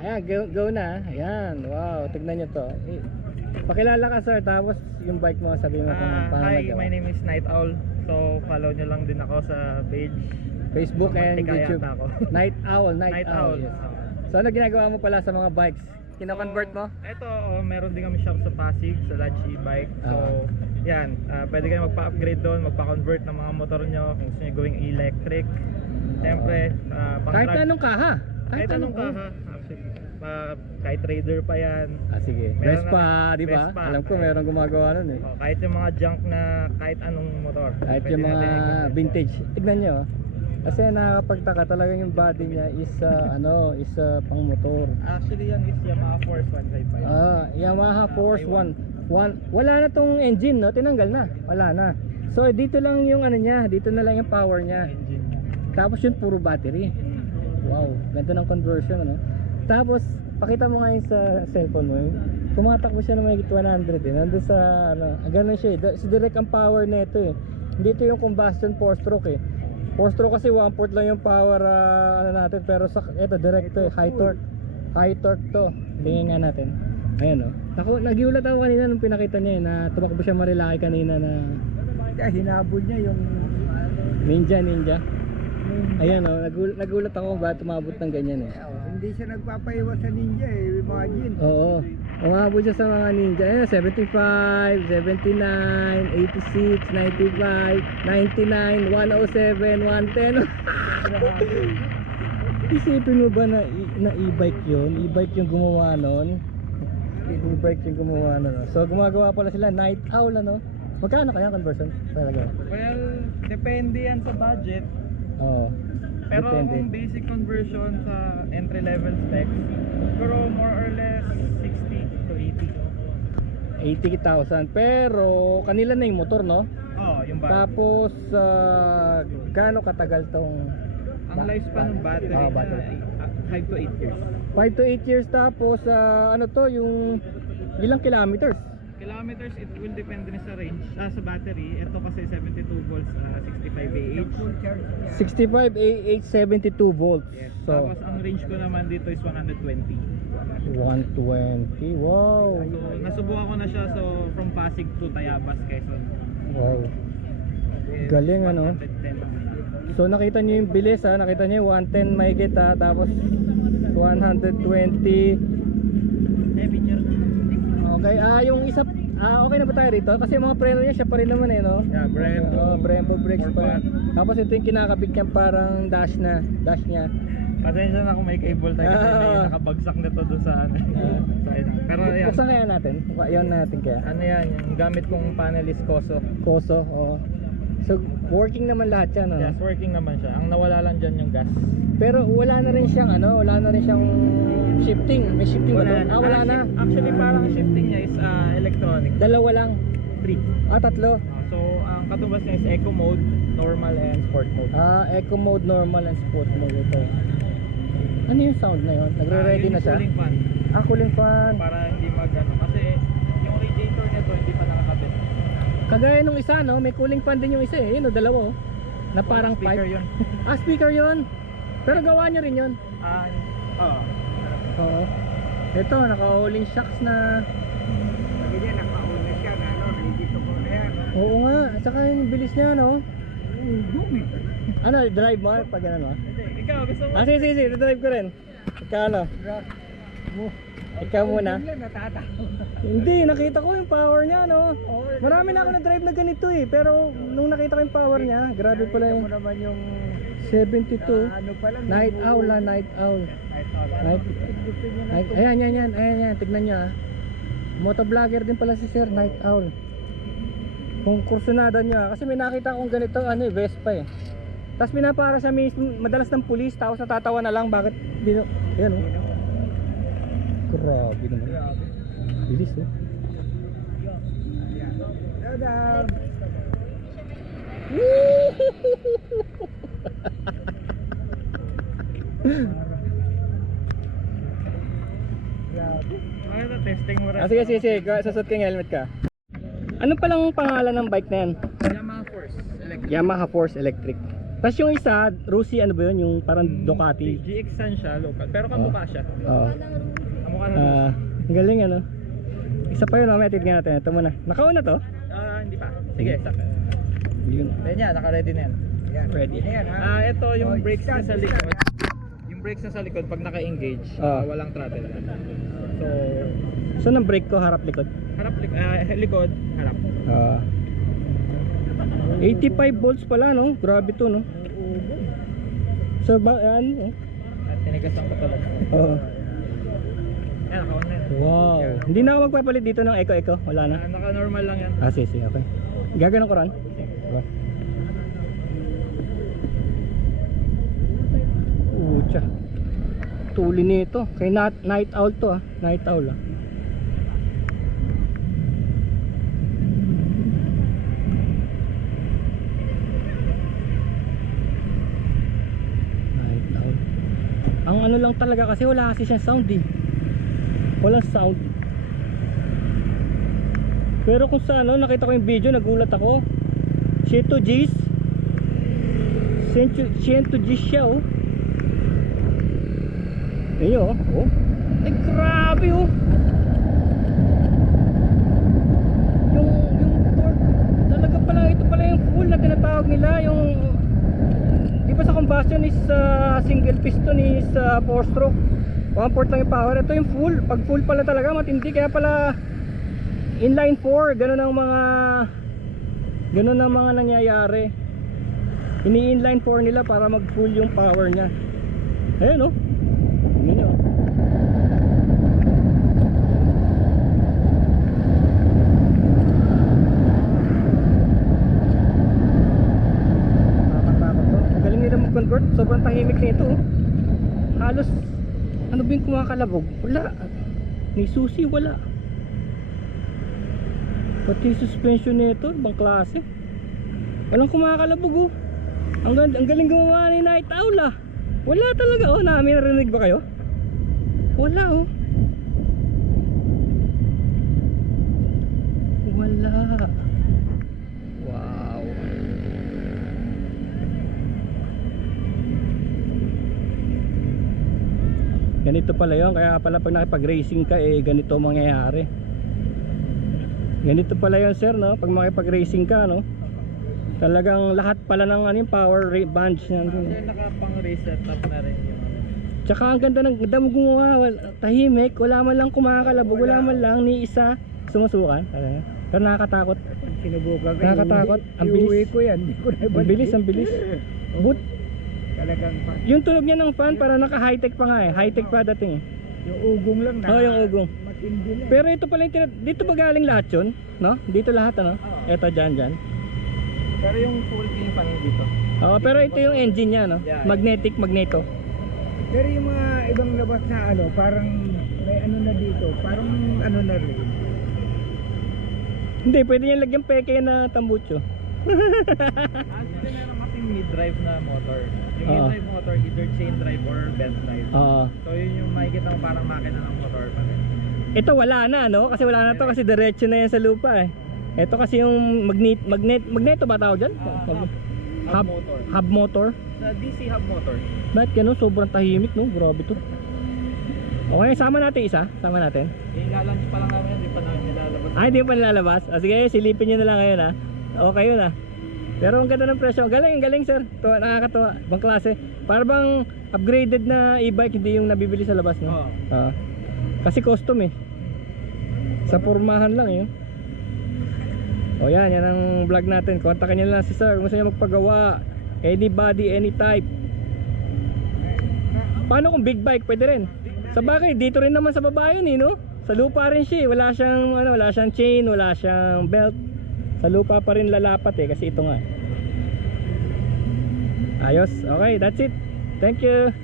Ayan, go na. Ayan, wow, tignan nyo to. Pakilala ka sir, tapos yung bike mo, sabi mo kung paano Hi, nagawa. my name is Night Owl. So follow nyo lang din ako sa page Facebook and Mantika YouTube. yata ako. Night Owl, Night, Night Owl. Owl. Yes. So ano ginagawa mo pala sa mga bikes? Kino-convert mo? Ito, meron din kami shop sa Pasig, sa Lodge e-bike. So yan, pwede kayo magpa-upgrade doon, magpa-convert ng mga motor nyo kung gusto nyo going electric. Siyempre, Kahit anong kaha. Kahit anong kaha. Kahit trader pa yan. Sige. Meron Vespa, di ba? Vespa. Alam ko meron gumagawa nun eh. Kahit yung mga junk na kahit anong motor. Kahit pwede yung mga natin i-convert. vintage. Tignan nyo. Kasi nakakapagtaka talaga yung body niya is is pang motor. Actually yan is Yamaha Force 155. Yamaha Force 1. Wala na tong engine, no? Tinanggal na. Wala na. So dito lang yung ano niya, dito na lang yung power niya. Engine. Tapos yun puro battery. Wow, ganda ng conversion ano. Tapos pakita mo nga yun sa cellphone mo. Tumatakbo siya na may 100 eh. Nandun sa ganun siya eh. Si direct ang power nito eh. Dito yung combustion 4-stroke eh. 4-stroke kasi 1/4 lang yung power natin, pero sa ito direct to, high torque. High torque to. Tingnan nga natin. Ayan oh. Nagiulat ako kanina nung pinakita niya eh, na tumakbo siya marilaki kanina na hinabol niya yung ninja. Ayan oh, nagulat ako ba tumabot ng ganyan eh. hindi siya nagpapaiwas sa ninja eh, imagine. Oo. Umabot siya sa mga ninja. Ayan, 75, 79, 86, 95, 99, 107, 110. Isipin mo ba na e-bike yun? E-bike yung gumawa nun? E-bike yung gumawa nun. So gumagawa pala sila Night Owl ano? Magkano kaya conversion? Talaga? Well, depende yan sa budget. Oo. Pero Depende. kung basic conversion sa entry level specs, pero more or less 60 to 80,000. Pero kanila na yung motor no? Yung battery. Tapos gaano katagal tong Ang lifespan ng battery, battery. 5 to 8 years. 5 to 8 years tapos ano to yung ilang kilometers? Kilometers, it will depend din sa range. Sa battery, ito kasi 72 volts, 65 Ah. 65 Ah 72 volts. Yes. So Tapos ang range ko naman dito is 120. 120. Wow. So nasubukan ko na siya, so from Pasig to Tayabas, Quezon. Wow. Okay, Galing ano. 110. So nakita niyo yung bilis nakita niyo 110 mahigit tapos 120. Okay, yung isa okay na ba tayo rito? Kasi yung mga preno niya siya pa rin naman eh no? Yeah, Brembo brakes pa rin. 4-pot. Tapos ito yung kinakabit niya parang dash niya. Pasensya na kung may cable tayo kasi may nakabagsak nito doon sa ano. Sa isang. Pero yan. Buksan kaya natin? Yan natin kaya. Ano yan, yung gamit kong panel is Koso. Koso, oo. So working naman lahat yan Yes, working naman siya. Ang nawala lang dyan yung gas. Pero wala na rin siyang shifting. May shifting ba doon? Wala na. Actually parang shifting niya is electronic. Dalawa lang. 3. Tatlo. So ang katubas niya is eco mode, normal and sport mode. Eco mode, normal and sport mode ito. Ano yung sound na yun? Nagre-ready Yun na yung siya? cooling fan. Cooling fan. Para hindi magano kasi yung radiator nito hindi pa nakakabit. Kagaya nung isa no, may cooling fan din yung isa eh. Yun o, dalawa oh. Na parang speaker pipe. yun. Speaker yun. Pero gawa niyo rin yun. Oo. Ito, naka-hauling shocks na. Sabi niya, nakauna siya na ready to go na yan. Oo nga, at saka yung bilis niya no. Dumi. Ano, drive mo pag ano mo? Hindi, ikaw gusto mo? Sige, drive ko rin. Ikaw ano? Ikaw muna. Hindi, nakita ko yung power niya no. Marami na ako na-drive na ganito eh. Pero nung nakita ko yung power niya, grabe pala Nakita yung mo naman yung 72. ano pa lang. Night owl lah, night owl. Gusto niya na Ayan, tignan niyo Motovlogger din pala si Sir, night owl. Kung kursunada niya, kasi may nakita akong ganito, Vespa eh. Tapos pinapara siya madalas ng pulis, tapos natatawa na lang bakit yan oh. Grabe naman. Bilis eh. Dadah. Ito, testing mo rin. Sige. Susot ka ng helmet ka. Ano palang pangalan ng bike na yan? Yamaha Force Electric. Yamaha Force Electric. Tapos yung isa, Rusi, ano ba yun? Yung parang Ducati. GX Sun siya, local. Pero kamukha siya. Oo. Kamukha na Rusi. Ang galing ano. Isa pa yun, matid nga natin. Ito muna. Nakauna to? Hindi pa. Sige, sak. Yun. Ayan yan, naka-ready na yan. Yan. Ready. Ayan, ha? Ito yung Oh, brakes niya stand, sa likod. Yung brakes niya sa likod, pag naka-engage, walang throttle. So, Saan ang brake ko? Harap likod? likod, harap. 85 volts pala no? Grabe to no? So ba, ano? At tinigasan ko talaga. Oo. Ayan, naka-on na yan. Wow. Hindi na ako magpapalit dito ng eco-eco. Wala na. Naka-normal lang yan. Sige, okay. Gaganon ko ron. Diba? Ucha. Tuli nito. Kay night owl to ah. Night owl ah. Night owl. Ang ano lang talaga kasi wala kasi siyang sound eh. Walang sound. Pero kung sa ano, nakita ko yung video, nagulat ako. 100 Gs. 100 Gs siya oh. Ayun oh. Ay grabe oh. Yung torque talaga pala, ito pala yung full na tinatawag nila. Yung di ba sa combustion is single piston is 4 stroke, 1/4 lang yung power. Ito yung full. Pag full pala talaga matindi. Kaya pala inline 4, ganun ang mga nangyayari. Ini-inline 4 nila para mag full yung power niya. Ayun oh. Tingnan nyo. Nakakatakot to. Magaling nila mag-convert. Sobrang tahimik nito oh. Halos ano ba yung kumakalabog? Wala. Ni susi wala. Pati suspension nito, ibang klase. Walang kumakalabog oh. Ang galing gumawa ni Night Owl ah. Wala talaga oh. May narinig ba kayo? Wala oh. Wala. Wow. Ganito pala yun. Kaya pala pag nakipag-racing ka ganito ang mangyayari. Ganito pala yun sir no. Pag makipag-racing ka no, talagang lahat pala ng power bands niya. Nakapang reset up na rin yung Tsaka ang ganda ng damo gumawa, tahimik, wala man lang kumakalabog, wala man lang ni isa sumusukan. Pero nakakatakot. Sinubukan ko. Nakakatakot. Ang bilis. Iuwi ko yan. Hindi ko na Ang bilis, ang bilis. But Talagang yung tunog niya ng fan para naka high-tech pa nga eh. High-tech pa dating eh. yung ugong lang na. Oh, yung ugong. Matindi na. Pero ito pala yung dito ba galing lahat yun? No? Dito lahat ano? Oo. Ito dyan. Pero yung full clean fan dito. Oo, pero ito yung engine niya no? Yeah. Magneto. Pero yung mga ibang labas na ano, parang may ano na dito, parang ano na rin. Hindi, pwede niya lagyan peke na tambucho. Actually meron kasing mid-drive na motor. Yung Oo. mid-drive motor, either chain drive or belt drive. Oo. So yun yung makikita mo parang makina ng motor pa rin. Ito wala na no? Kasi wala na to kasi diretso na yan sa lupa eh. Ito kasi yung magneto ba tawag dyan? Hub motor. Hub motor. Sa DC hub motor. Bakit ganun? Sobrang tahimik no? Grabe to. Okay, sama natin isa. Sama natin. Ila-launch pa lang namin, hindi pa namin nilalabas. Ay, di pa nilalabas. Sige, silipin nyo na lang ngayon ha. Okay yun ha. Pero ang ganda ng presyo. Ang galing sir. Nakakatawa. Bang klase. Para bang upgraded na e-bike, hindi yung nabibili sa labas no? Oo. Kasi custom eh. Sa pormahan lang yun. O yan ang vlog natin. Kontakin nyo lang si sir kung gusto nyo magpagawa. Anybody, any type. Paano kung big bike? Pwede rin. Sa bagay, dito rin naman sa baba yun eh, no? Sa lupa rin siya eh. Wala siyang chain, wala siyang belt. Sa lupa pa rin lalapat eh, kasi ito nga. Ayos. Okay, that's it. Thank you.